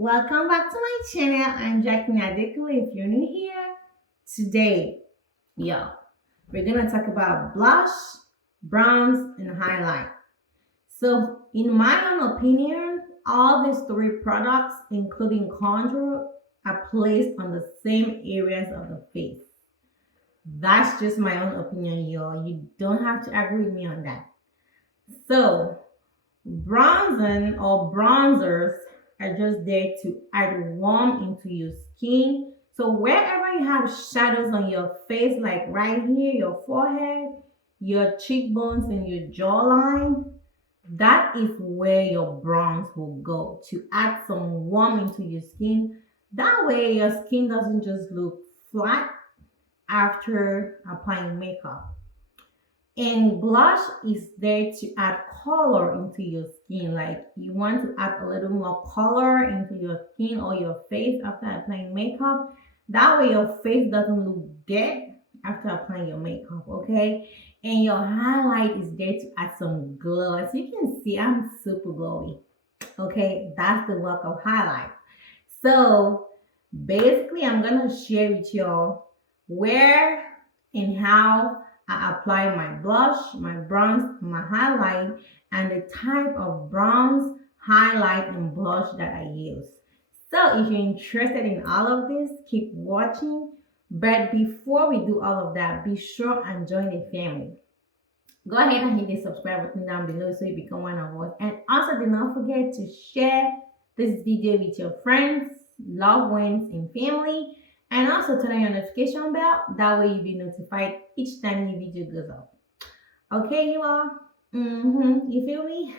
Welcome back to my channel. I'm JACQUE-BELLE. If you're new here, today, yo, we're gonna talk about blush, bronze, and highlight. So, in my own opinion, all these three products, including contour, are placed on the same areas of the face. That's just my own opinion, y'all. You don't have to agree with me on that. So, bronzing or bronzers are just there to add warmth into your skin. So wherever you have shadows on your face, like right here, your forehead, your cheekbones, and your jawline, that is where your bronze will go to add some warmth into your skin. That way your skin doesn't just look flat after applying makeup. And blush is there to add color into your skin. Like you want to add a little more color into your skin or your face after applying makeup. That way your face doesn't look dead after applying your makeup, okay? And your highlight is there to add some glow. As you can see, I'm super glowy, okay? That's the work of highlight. So basically, I'm gonna share with y'all where and how I apply my blush, my bronze, my highlight, and the type of bronze, highlight, and blush that I use. So if you're interested in all of this, keep watching. But before we do all of that, be sure and join the family. Go ahead and hit the subscribe button down below so you become one of us. And also do not forget to share this video with your friends, loved ones, and family. And also turn on your notification bell. That way you'll be notified each time new video goes up. Okay, you all? You feel me?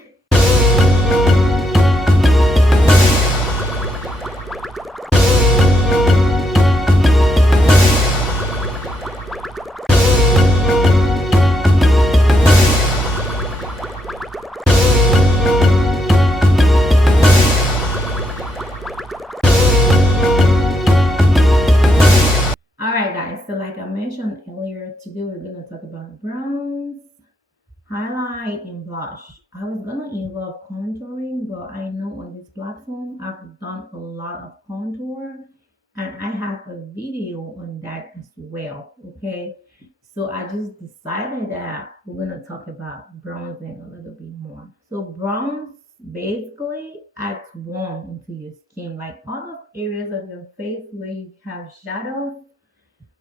Alright guys, so like I mentioned earlier, today we're gonna talk about bronze, highlight, and blush. I was gonna involve contouring, but I know on this platform I've done a lot of contour and I have a video on that as well. Okay, so I just decided that we're gonna talk about bronzing a little bit more. So bronze basically adds warmth into your skin, like all those areas of your face where you have shadows,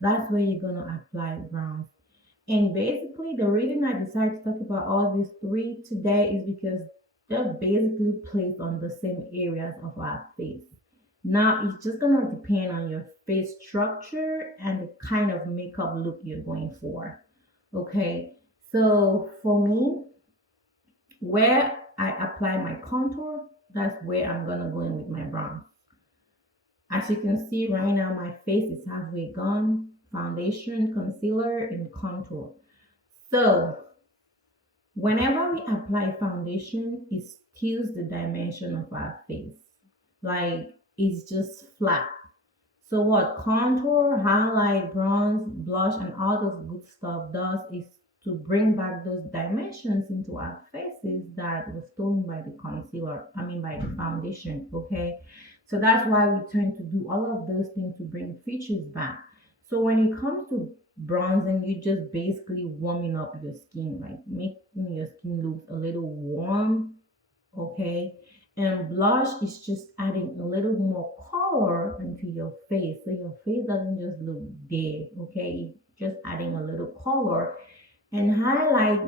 that's where you're gonna apply bronze. And basically, the reason I decided to talk about all these three today is because they're basically placed on the same areas of our face. Now, it's just gonna depend on your face structure and the kind of makeup look you're going for. Okay, so for me, where I apply my contour, that's where I'm gonna go in with my bronze. As you can see right now, my face is halfway gone. Foundation, concealer, and contour. So whenever we apply foundation, it steals the dimension of our face. Like it's just flat. So what contour, highlight, bronze, blush, and all those good stuff does is to bring back those dimensions into our faces that was stolen by the concealer, by the foundation, okay? So that's why we tend to do all of those things to bring features back. So when it comes to bronzing, you just basically warming up your skin, like making your skin look a little warm, okay? And blush is just adding a little more color into your face, so your face doesn't just look dead, okay? Just adding a little color. And highlight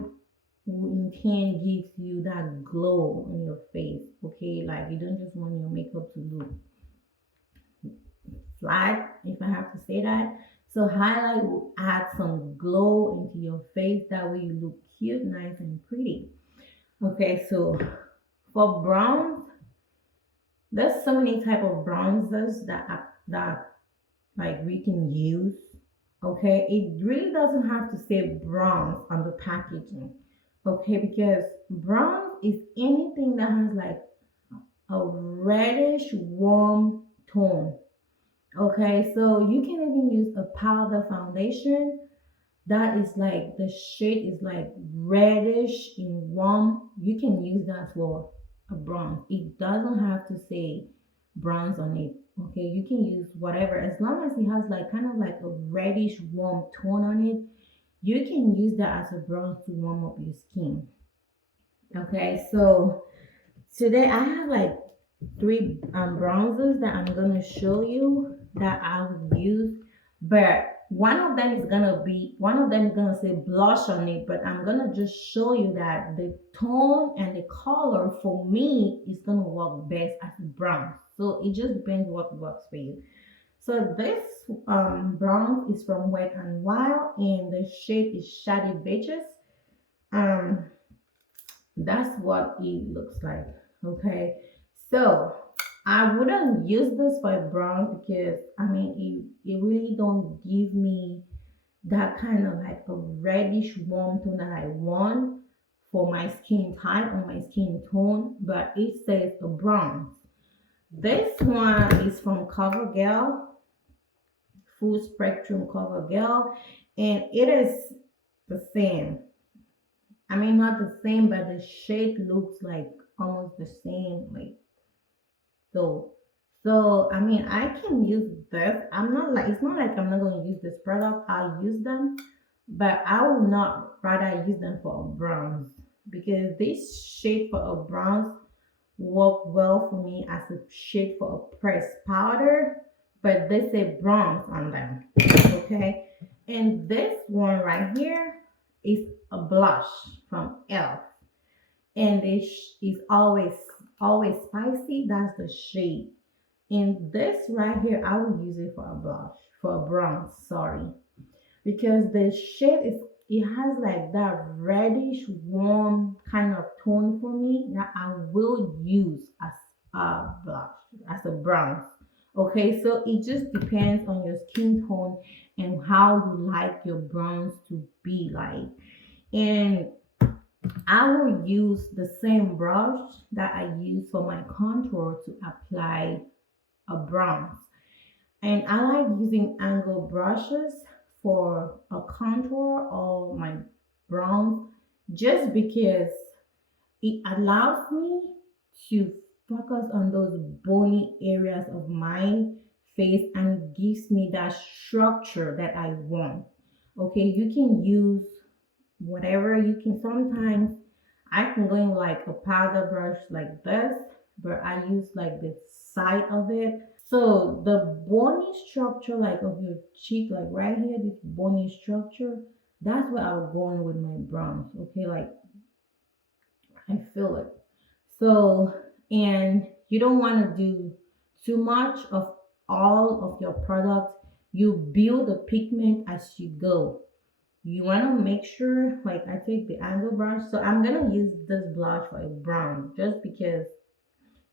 in turn gives you that glow on your face, okay? Like you don't just want your makeup to look flat, if I have to say that. So highlight will add some glow into your face. That way you look cute, nice, and pretty. Okay, so for bronze, there's so many type of bronzers that like we can use. Okay, it really doesn't have to say bronze on the packaging. Okay, because bronze is anything that has like a reddish warm tone. Okay, so you can even use a powder foundation that is like the shade is like reddish in warm. You can use that for a bronze. It doesn't have to say bronze on it. Okay, you can use whatever as long as it has like kind of like a reddish warm tone on it. You can use that as a bronze to warm up your skin. Okay, so today I have like three bronzers that I'm gonna show you that I would use, but one of them is gonna say blush on it, but I'm gonna just show you that the tone and the color for me is gonna work best as a bronze. So it just depends what works for you. So this bronze is from Wet and Wild, and the shade is Shady Bitches. Um, that's what it looks like. Okay, so I wouldn't use this for a bronze because I mean it really don't give me that kind of like a reddish warm tone that I want for my skin type or my skin tone, but it says a bronze. This one is from CoverGirl, Full Spectrum CoverGirl, and it is the same. I mean, not the same, but the shade looks like almost the same. Like so, so I mean, I can use this. I'm not like it's not like I'm not going to use this product. I'll use them, but I will not rather use them for a bronze because this shade for a bronze work well for me as a shade for a pressed powder, but they say bronze on them. Okay, and this one right here is a blush from Elf, and this is always spicy. That's the shade. And this right here, I would use it for a blush, for a bronze. Sorry, because the shade is it has like that reddish warm kind of tone for me that I will use as a blush, as a bronze. Okay, so it just depends on your skin tone and how you like your bronze to be like. And I will use the same brush that I use for my contour to apply a bronze. And I like using angle brushes for a contour or my bronze just because it allows me to focus on those bony areas of my face and gives me that structure that I want. Okay, you can use whatever you can. Sometimes I can go in like a powder brush like this, but I use like the side of it. So the bony structure like of your cheek, like right here, this bony structure, that's where I'm going with my bronze. Okay, like I feel it. So, and you don't want to do too much of all of your product. You build the pigment as you go. You want to make sure, like I take the angle brush. So I'm going to use this blush for a brown just because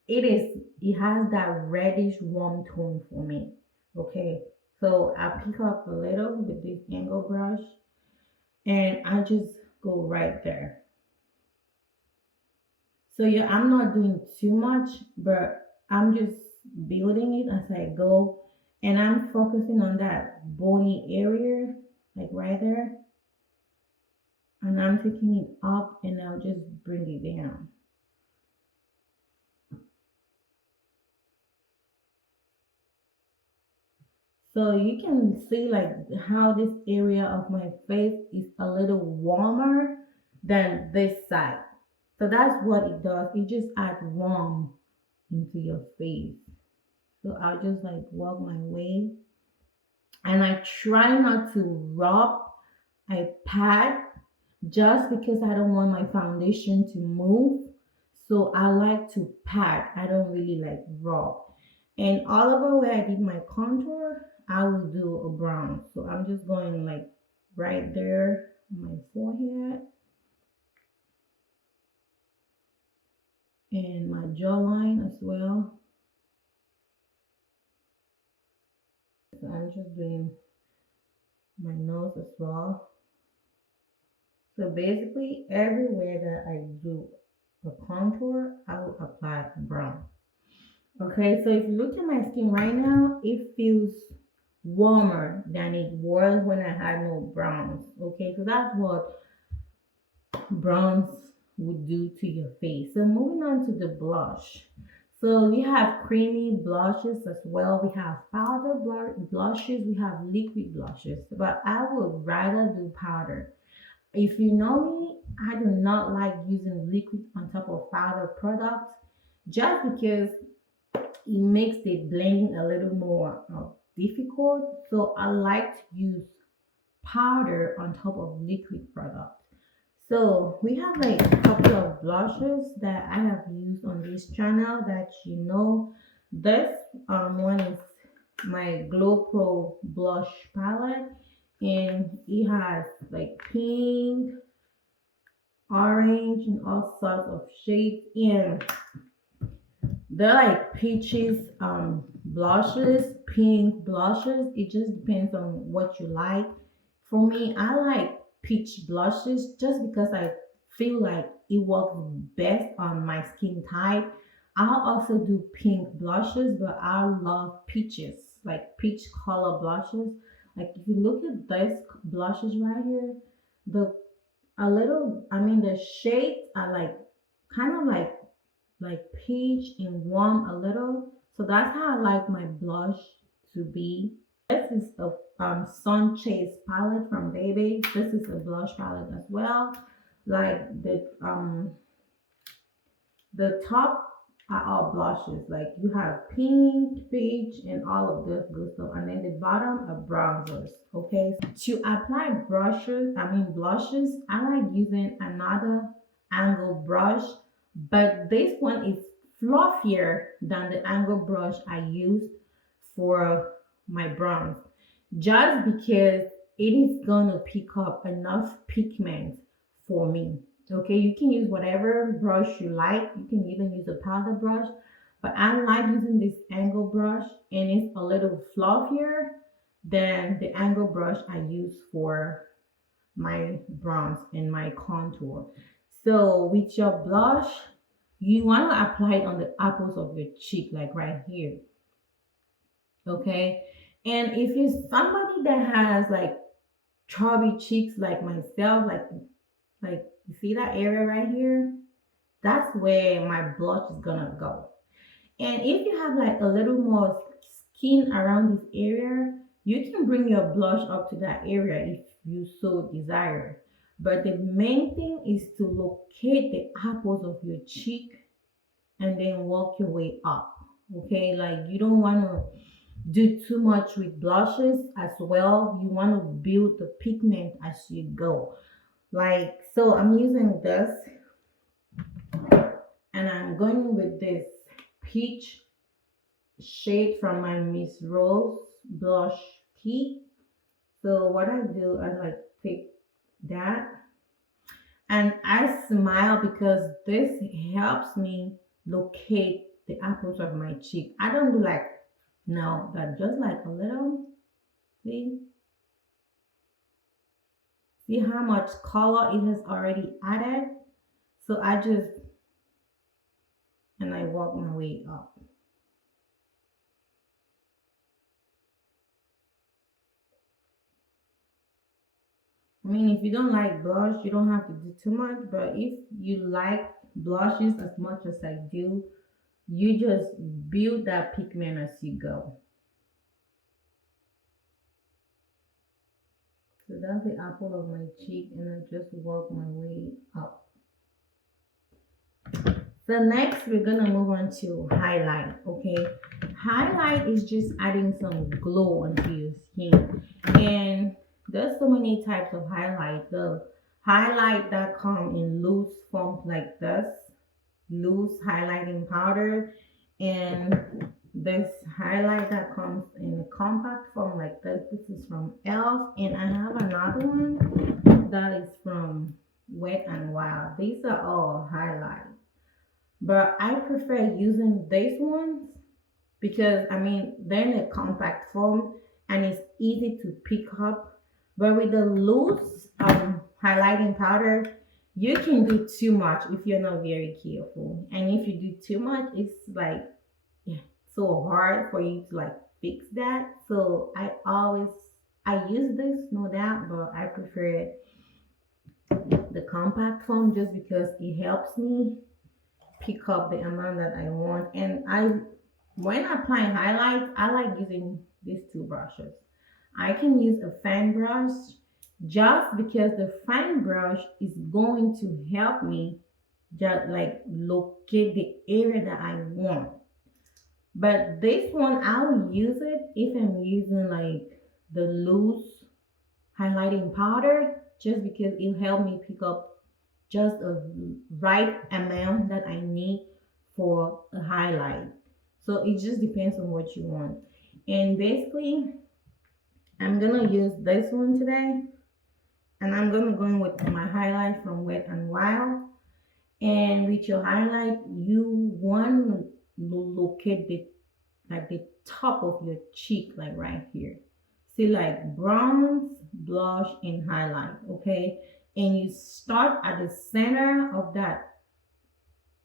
it has that reddish warm tone for me. Okay. So I pick up a little with this angle brush and I just go right there. So yeah, I'm not doing too much, but I'm just building it as I go, and I'm focusing on that bony area, like right there, and I'm taking it up, and I'll just bring it down. So you can see like how this area of my face is a little warmer than this side. So that's what it does. It just adds warm into your face. So I'll just like work my way, and I try not to rub. I pat just because I don't want my foundation to move. So I like to pat. I don't really like rub. And all over where I did my contour, I will do a brown. So I'm just going like right there on my forehead and my jawline as well. So I'm just doing my nose as well. So basically, everywhere that I do a contour, I will apply brown. Okay, so if you look at my skin right now, it feels warmer than it was when I had no browns. Okay, so that's what browns would do to your face. So moving on to the blush. So we have creamy blushes as well. We have powder blushes. We have liquid blushes. But I would rather do powder. If you know me, I do not like using liquid on top of powder products just because it makes the blending a little more difficult. So I like to use powder on top of liquid product. So we have like a couple of blushes that I have used on this channel that you know. This one is my Glow Pro blush palette, and it has like pink, orange, and all sorts of shades. And they're like peaches blushes, pink blushes. It just depends on what you like. For me, I like peach blushes just because I feel like it works best on my skin type. I'll also do pink blushes, but I love peaches, like peach color blushes. Like if you look at these blushes right here, the a little, I mean the shades are like kind of like peach and warm a little. So that's how I like my blush to be. This is a sun chase palette from Baby. This is a blush palette as well. Like the top are all blushes. Like you have pink, peach, and all of this good stuff. And then the bottom are bronzers. Okay. To apply blushes, I like using another angle brush, but this one is fluffier than the angle brush I used for my bronze. Just because it is gonna pick up enough pigment for me. Okay, you can use whatever brush you like. You can even use a powder brush, but I like using this angle brush, and it's a little fluffier than the angle brush I use for my bronze and my contour. So with your blush, you want to apply it on the apples of your cheek, like right here. Okay, and if you're somebody that has like chubby cheeks like myself, like you see that area right here, that's where my blush is gonna go. And if you have like a little more skin around this area, you can bring your blush up to that area if you so desire. But the main thing is to locate the apples of your cheek and then work your way up. Okay, like you don't want to do too much with blushes as well. You want to build the pigment as you go. Like, so I'm using this, and I'm going with this peach shade from my Miss Rose blush kit. So what I do, I like take that and I smile because this helps me locate the apples of my cheek. I don't do like no, that just like a little. See, see how much color it has already added. So I just and I walk my way up. I mean, if you don't like blush, you don't have to do too much. But if you like blushes as much as I do, you just build that pigment as you go. So that's the apple of my cheek, and I just walk my way up. So next, we're gonna move on to highlight. Okay, highlight is just adding some glow onto your skin, and there's so many types of highlight. The highlight that come in loose form like this, loose highlighting powder, and this highlight that comes in a compact form like this. This is from Elf, and I have another one that is from Wet and Wild. These are all highlight, but I prefer using these ones because I mean they're in a compact form and it's easy to pick up. But with the loose highlighting powder, you can do too much if you're not very careful. And if you do too much, it's like yeah, so hard for you to like fix that. So I use this no doubt, but I prefer the compact form just because it helps me pick up the amount that I want. And I when applying highlights, I like using these two brushes. I can use a fan brush just because the fan brush is going to help me just like locate the area that I want. But this one, I'll use it if I'm using like the loose highlighting powder, just because it'll help me pick up just a right amount that I need for a highlight. So it just depends on what you want. And basically, I'm gonna use this one today, and I'm gonna go in with my highlight from Wet and Wild. And with your highlight, you want to locate the like the top of your cheek, like right here. See, like bronze, blush, and highlight. Okay, and you start at the center of that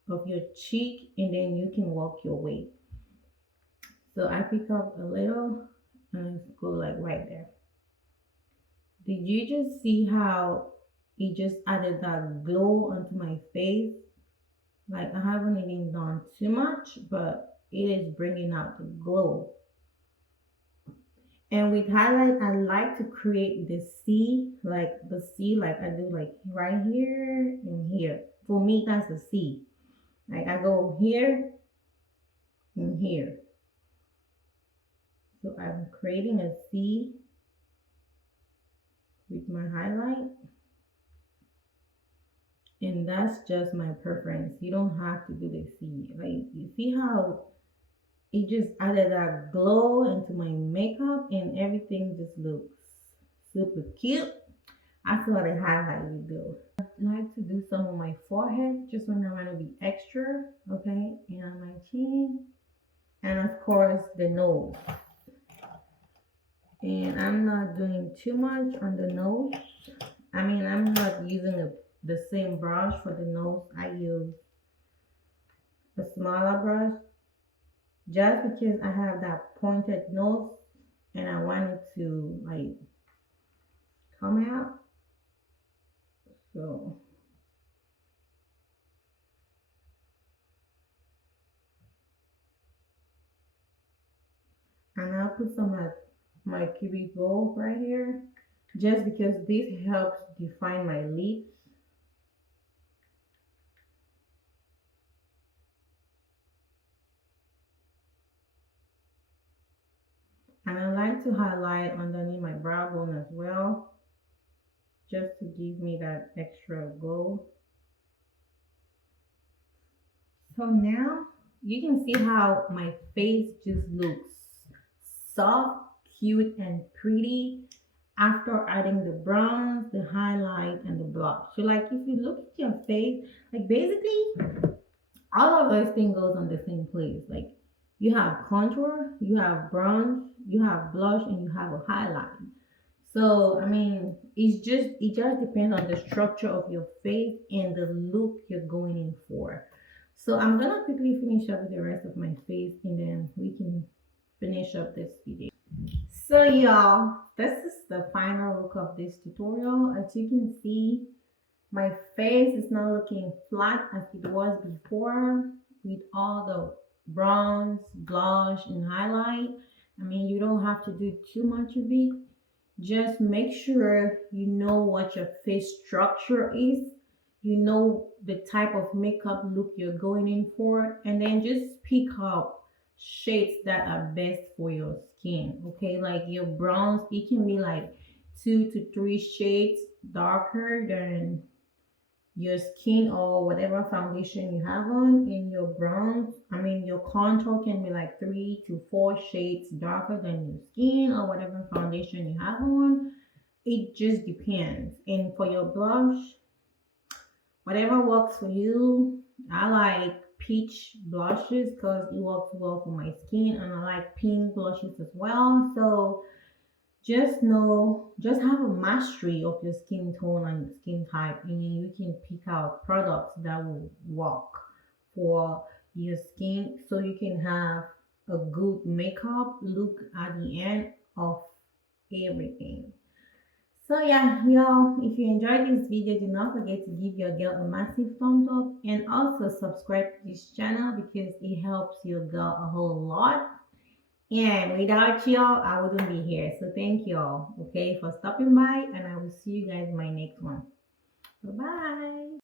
of your cheek, and then you can walk your way. So I pick up a little and go like right there. Did you just see how it just added that glow onto my face? Like I haven't even done too much, but it is bringing out the glow. And with highlight, I like to create the C, like the C, like I do like right here and here. For me, that's a C. Like I go here and here. So I'm creating a C with my highlight. And that's just my preference. You don't have to do the C. Like you see how it just added that glow into my makeup and everything just looks super cute. That's what a highlight will do. I like to do some on my forehead just when I want to be extra, okay? And on my chin, and of course the nose. And I'm not doing too much on the nose. I mean, I'm not using the same brush for the nose. I use a smaller brush just because I have that pointed nose and I want it to like come out. So and I'll put some of my cubic bowl right here just because this helps define my lips. And I like to highlight underneath my brow bone as well, just to give me that extra glow. So now you can see how my face just looks soft, cute, and pretty after adding the bronze, the highlight, and the blush. So like if you look at your face, like basically all of those things goes on the same place. Like you have contour, you have bronze, you have blush, and you have a highlight. So I mean, it just depends on the structure of your face and the look you're going in for. So I'm gonna quickly finish up with the rest of my face, and then we can finish up this video. So y'all, this is the final look of this tutorial. As you can see, my face is not looking flat as it was before with all the bronze, blush, and highlight. I mean, you don't have to do too much of it. Just make sure you know what your face structure is. You know the type of makeup look you're going in for, and then just pick up shades that are best for your skin. Okay, like your bronze, it can be like 2 to 3 shades darker than your skin or whatever foundation you have on. In your bronze, I mean your contour can be like 3 to 4 shades darker than your skin or whatever foundation you have on. It just depends. And for your blush, whatever works for you. I like peach blushes because it works well for my skin, and I like pink blushes as well. So just know, just have a mastery of your skin tone and skin type, and then you can pick out products that will work for your skin so you can have a good makeup look at the end of everything. So yeah, y'all, if you enjoyed this video, do not forget to give your girl a massive thumbs up and also subscribe to this channel because it helps your girl a whole lot. And without y'all, I wouldn't be here. So thank y'all, okay, for stopping by, and I will see you guys in my next one. Bye bye.